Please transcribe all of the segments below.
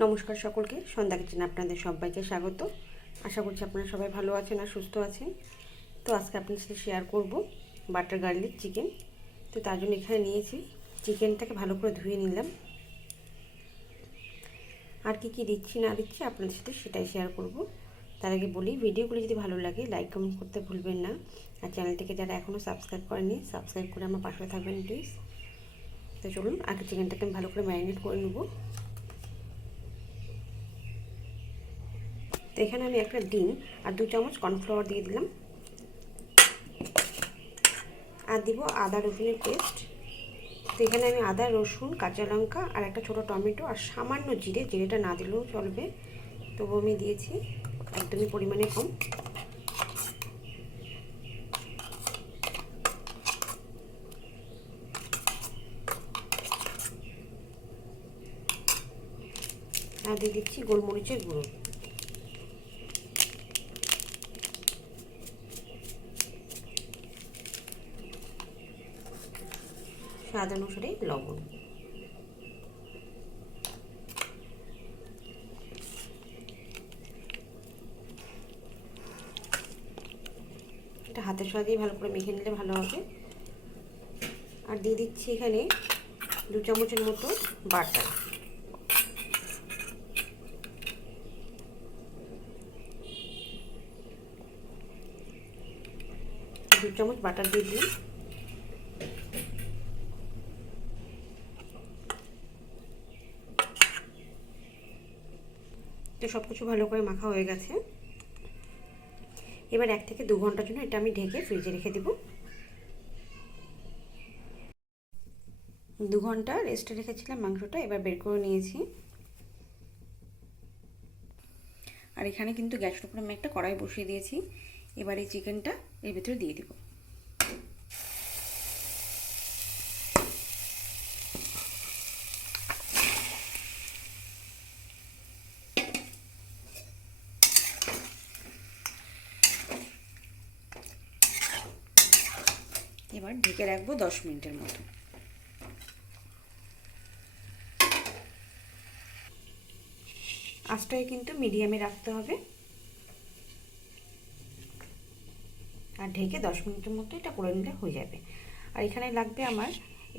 নমস্কার সকলকে, সন্ধ্যা কিচেনে আপনাদের সবাইকে স্বাগত। আশা করছি আপনারা সবাই ভালো আছেন আর সুস্থ আছেন। তো আজকে আপনাদের সাথে শেয়ার করব বাটার গার্লিক চিকেন। তো তার জন্য এখানে নিয়েছি চিকেনটাকে ভালো করে ধুয়ে নিলাম। আর কি কি দিচ্ছি না দিচ্ছি আপনাদের সাথে সেটাই শেয়ার করব। তার আগে বলি, ভিডিওগুলো যদি ভালো লাগে লাইক কমেন্ট করতে ভুলবেন না। আর চ্যানেলটিকে যারা এখনও সাবস্ক্রাইব করেনি সাবস্ক্রাইব করে আমার পাশে থাকবেন প্লিজ। তো চলুন আগে চিকেনটাকে আমি ভালো করে ম্যারিনেট করে নেব। তো এখানে আমি একটা ডিম আর 2 চামচ কর্নফ্লাওয়ার দিয়ে দিলাম। আর দিব আদা রসুনের পেস্ট। তো এখানে আমি আদা রসুন কাঁচা লঙ্কা আর একটা ছোটো টমেটো আর সামান্য জিরেটা না দিলেও চলবে, তবু আমি দিয়েছি, একদমই পরিমাণে কম। আর দিয়ে দিচ্ছি গোলমরিচের গুঁড়ো। স্বাদ অনুসারে লবণ। এটা হাতের সাহায্যেই ভালো করে মেখে নিলে ভালো হবে। আর দিয়ে দিচ্ছি এখানে 2 চামচের মতো বাটার। দু চামচ বাটার দিয়ে দিলাম। তো সব কিছু ভালো করে মাখা হয়ে গেছে। এবার 1 থেকে 2 ঘন্টার জন্য এটা আমি ঢেকে ফ্রিজে রেখে দেব। 2 ঘন্টা রেস্টে রেখেছিলাম মাংসটা, এবার বের করে নিয়েছি। আর এখানে কিন্তু গ্যাসের উপরে আমি একটা কড়াই বসিয়ে দিয়েছি। এবার এই চিকেনটা এর ভিতরে দিয়ে দিব। এবার ঢেকে রাখবো 10 মিনিটের মতো। আঁচটাকে কিন্তু মিডিয়ামে রাখতে হবে। আর ঢেকে 10 মিনিটের মতো এটা করে নিলে হয়ে যাবে। আর এখানে লাগবে আমার,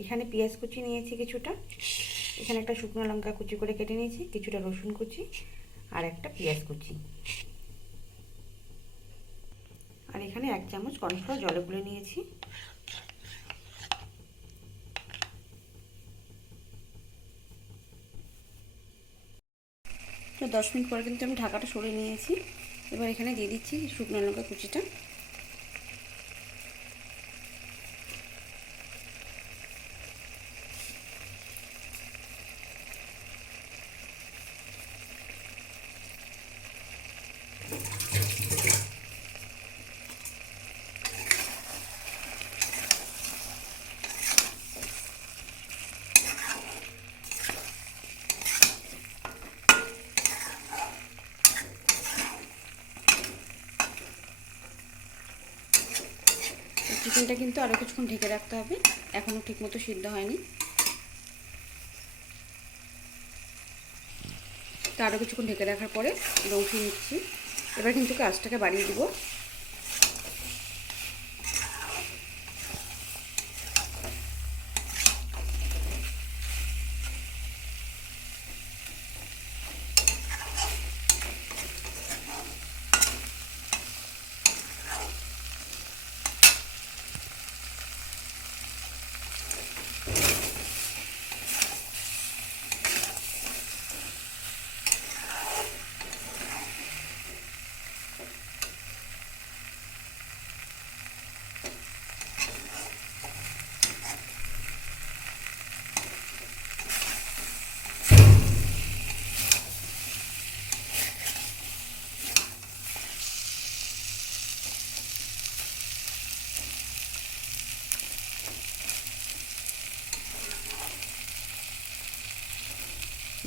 এখানে পেঁয়াজ কুচি নিয়েছি কিছুটা, এখানে একটা শুকনো লঙ্কা কুচি করে কেটে নিয়েছি, কিছুটা রসুন কুচি আর একটা পেঁয়াজ কুচি। আর এখানে 1 চামচ কর্নফ্লাওয়ার জলে গুলে নিয়েছি। তো 10 মিনিট পরে কিন্তু আমি ঢাকাটা সরিয়ে নিয়েছি। এবার এখানে দিয়ে দিচ্ছি শুকনো লঙ্কা কুচিটা। চিকেনটা কিন্তু আরও কিছুক্ষণ ঢেকে রাখতে হবে, এখনও ঠিকমতো সিদ্ধ হয়নি। তো আরও কিছুক্ষণ ঢেকে রাখার পরে উঠিয়ে নিচ্ছি। এবার কিন্তু আঁচটাকে বাড়িয়ে দিব।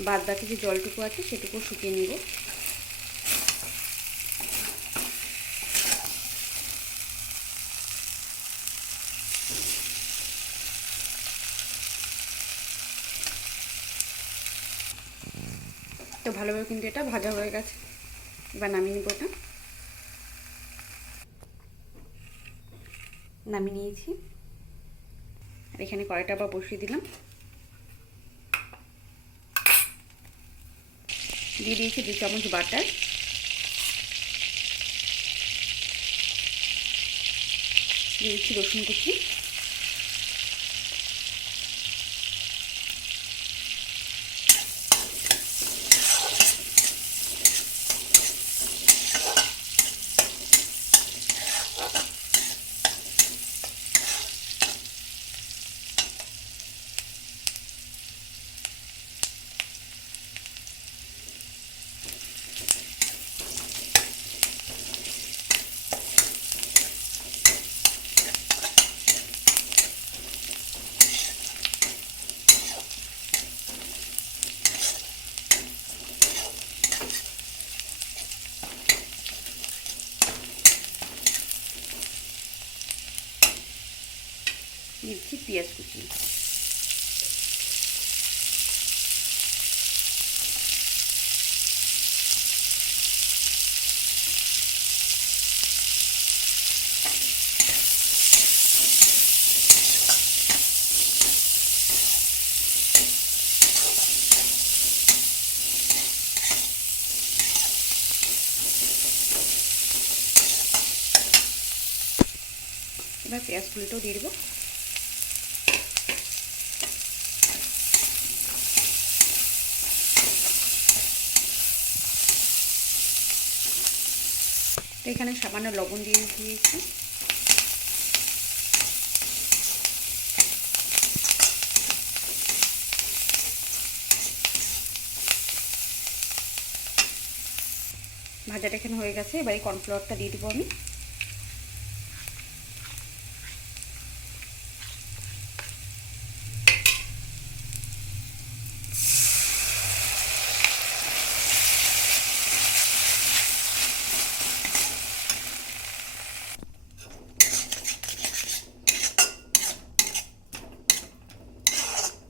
বাদ বাকি যে জলটুকু আছে সেটুকু শুকিয়ে নিব। তো ভালোভাবে কিন্তু এটা ভাজা হয়ে গেছে। এবার নামিয়ে নিব এটা। নামিয়ে নিয়েছি। আর এখানে কড়াইটা আবার বসিয়ে দিলাম। দিয়ে দিয়েছি 2 চামচ বাটার। দিয়ে দিচ্ছি রসুন কুচি। দিচ্ছি পেঁয়াজ কুচি। এবার পেঁয়াজ কুলিটাও দিয়ে দেবো। তো এখানে সামান্য লবণ দিয়ে দিয়েছি। ভাজাটা এখানে হয়ে গেছে। এবার এই কর্নফ্লাওয়ারটা দিয়ে দিব আমি।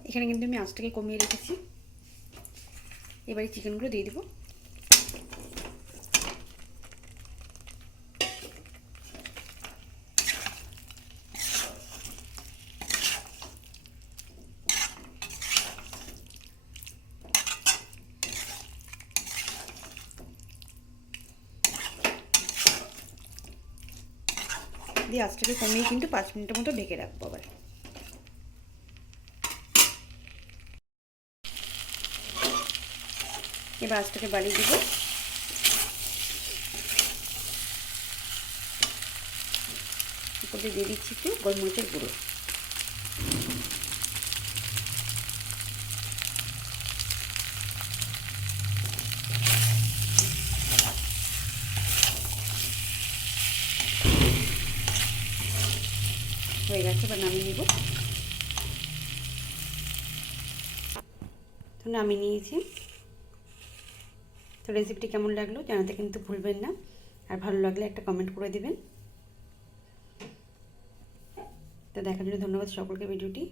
এখানে কিন্তু আমি আঁচটাকে কমিয়ে রেখেছি। এবারে চিকেনগুলো দিয়ে দিব। দিয়ে আঁচটাকে কমিয়ে কিন্তু 5 মিনিটের মতো ঢেকে রাখবো। আবার এবার আঁচটাকে বাড়িয়ে দিব। উপরে দিয়ে দিচ্ছি একটু গোলমরিচের গুঁড়ো। হয়ে গেছে, এবার নামিয়ে নিব। তো নামিয়ে নিয়েছি। তো রেসিপিটি কেমন লাগলো জানাতে কিন্তু ভুলবেন না, আর ভালো লাগলে একটা কমেন্ট করে দিবেন। তো দেখার জন্য ধন্যবাদ সকলকে ভিডিওটি।